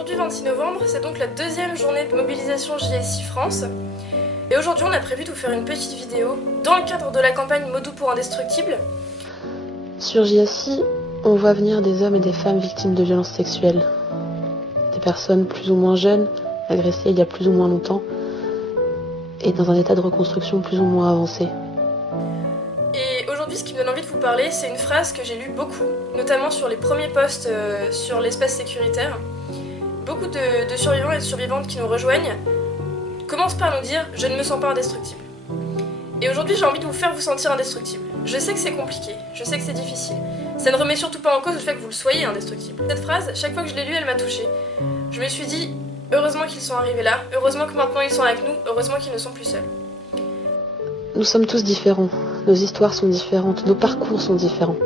Aujourd'hui 26 novembre, c'est donc la deuxième journée de mobilisation JSI France. Et aujourd'hui on a prévu de vous faire une petite vidéo dans le cadre de la campagne Modou pour Indestructible. Sur JSI, on voit venir des hommes et des femmes victimes de violences sexuelles. Des personnes plus ou moins jeunes, agressées il y a plus ou moins longtemps, et dans un état de reconstruction plus ou moins avancé. Et aujourd'hui ce qui me donne envie de vous parler, c'est une phrase que j'ai lue beaucoup, notamment sur les premiers posts sur l'espace sécuritaire. Beaucoup de survivants et de survivantes qui nous rejoignent commencent par nous dire « je ne me sens pas indestructible ». Et aujourd'hui j'ai envie de vous faire vous sentir indestructible. Je sais que c'est compliqué, je sais que c'est difficile. Ça ne remet surtout pas en cause le fait que vous le soyez indestructible. Cette phrase, chaque fois que je l'ai lue, elle m'a touchée. Je me suis dit, heureusement qu'ils sont arrivés là, heureusement que maintenant ils sont avec nous, heureusement qu'ils ne sont plus seuls. Nous sommes tous différents, nos histoires sont différentes, nos parcours sont différents.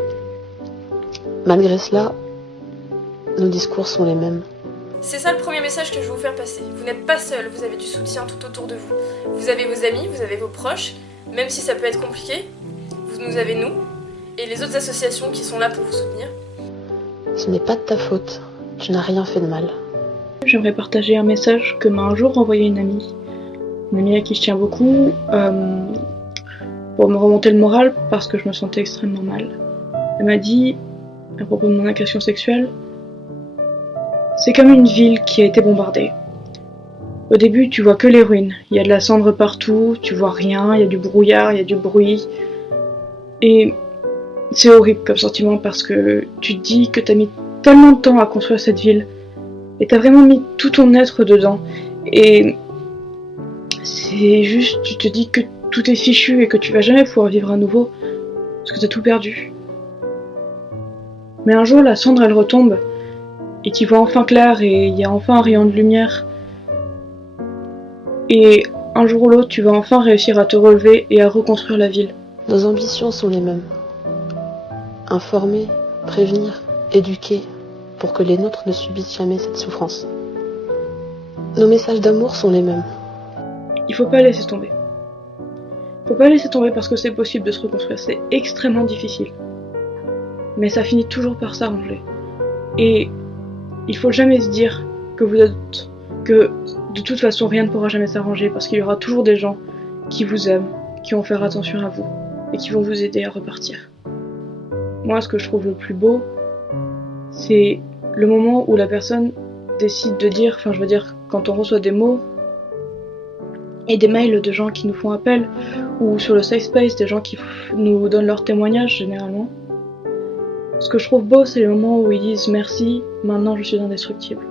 Malgré cela, nos discours sont les mêmes. C'est ça le premier message que je veux vous faire passer. Vous n'êtes pas seul, vous avez du soutien tout autour de vous. Vous avez vos amis, vous avez vos proches, même si ça peut être compliqué. Vous nous avez nous, et les autres associations qui sont là pour vous soutenir. Ce n'est pas de ta faute, tu n'as rien fait de mal. J'aimerais partager un message que m'a un jour envoyé une amie à qui je tiens beaucoup, pour me remonter le moral parce que je me sentais extrêmement mal. Elle m'a dit, à propos de mon agression sexuelle, c'est comme une ville qui a été bombardée. Au début, tu vois que les ruines, il y a de la cendre partout, tu vois rien, il y a du brouillard, il y a du bruit. Et c'est horrible comme sentiment parce que tu te dis que t'as mis tellement de temps à construire cette ville et t'as vraiment mis tout ton être dedans. Et c'est juste, tu te dis que tout est fichu et que tu vas jamais pouvoir vivre à nouveau parce que t'as tout perdu. Mais un jour, la cendre elle retombe et tu vois enfin clair et il y a enfin un rayon de lumière. Et un jour ou l'autre, tu vas enfin réussir à te relever et à reconstruire la ville. Nos ambitions sont les mêmes. Informer, prévenir, éduquer, pour que les nôtres ne subissent jamais cette souffrance. Nos messages d'amour sont les mêmes. Il faut pas laisser tomber. Faut pas laisser tomber parce que c'est possible de se reconstruire, c'est extrêmement difficile. Mais ça finit toujours par s'arranger. Et il faut jamais se dire que de toute façon rien ne pourra jamais s'arranger parce qu'il y aura toujours des gens qui vous aiment, qui vont faire attention à vous et qui vont vous aider à repartir. Moi, ce que je trouve le plus beau, c'est le moment où la personne décide de dire, quand on reçoit des mots et des mails de gens qui nous font appel, ou sur le safe space, des gens qui nous donnent leurs témoignages généralement. Ce que je trouve beau, c'est le moment où ils disent merci, maintenant je suis indestructible.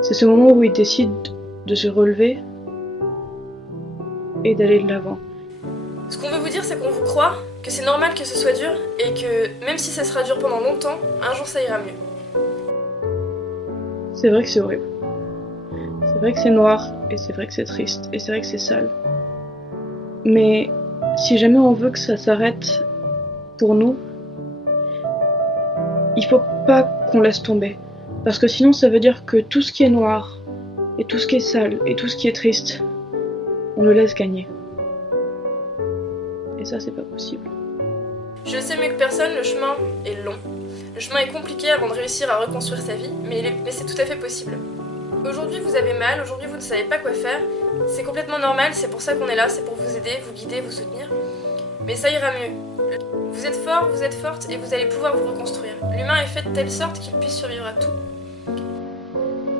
C'est ce moment où ils décident de se relever et d'aller de l'avant. Ce qu'on veut vous dire, c'est qu'on vous croit, que c'est normal que ce soit dur, et que même si ça sera dur pendant longtemps, un jour ça ira mieux. C'est vrai que c'est horrible. C'est vrai que c'est noir, et c'est vrai que c'est triste, et c'est vrai que c'est sale. Mais si jamais on veut que ça s'arrête pour nous, il faut pas qu'on laisse tomber. Parce que sinon ça veut dire que tout ce qui est noir, et tout ce qui est sale, et tout ce qui est triste, on le laisse gagner. Et ça, c'est pas possible. Je le sais mieux que personne, le chemin est long. Le chemin est compliqué avant de réussir à reconstruire sa vie, mais c'est tout à fait possible. Aujourd'hui vous avez mal, aujourd'hui vous ne savez pas quoi faire, c'est complètement normal, c'est pour ça qu'on est là, c'est pour vous aider, vous guider, vous soutenir. Mais ça ira mieux. Vous êtes fort, vous êtes forte et vous allez pouvoir vous reconstruire. L'humain est fait de telle sorte qu'il puisse survivre à tout.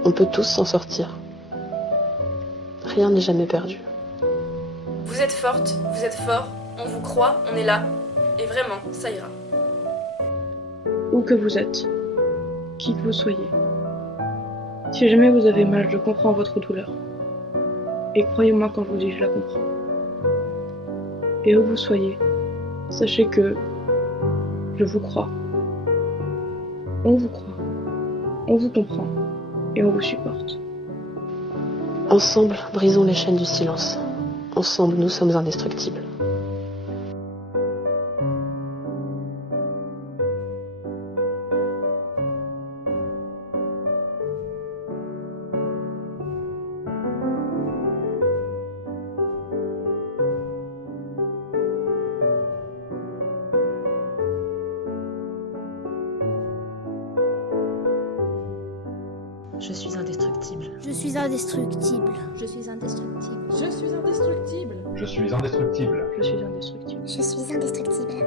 On peut tous s'en sortir. Rien n'est jamais perdu. Vous êtes forte, vous êtes fort, on vous croit, on est là. Et vraiment, ça ira. Où que vous êtes, qui que vous soyez. Si jamais vous avez mal, je comprends votre douleur. Et croyez-moi quand je vous dis, je la comprends. Et où vous soyez, sachez que je vous crois. On vous croit, on vous comprend et on vous supporte. Ensemble, brisons les chaînes du silence. Ensemble, nous sommes indestructibles. Je suis indestructible. Je suis indestructible. Je suis indestructible. Je suis indestructible. Je suis indestructible. Je suis indestructible. Je suis indestructible. Je suis indestructible.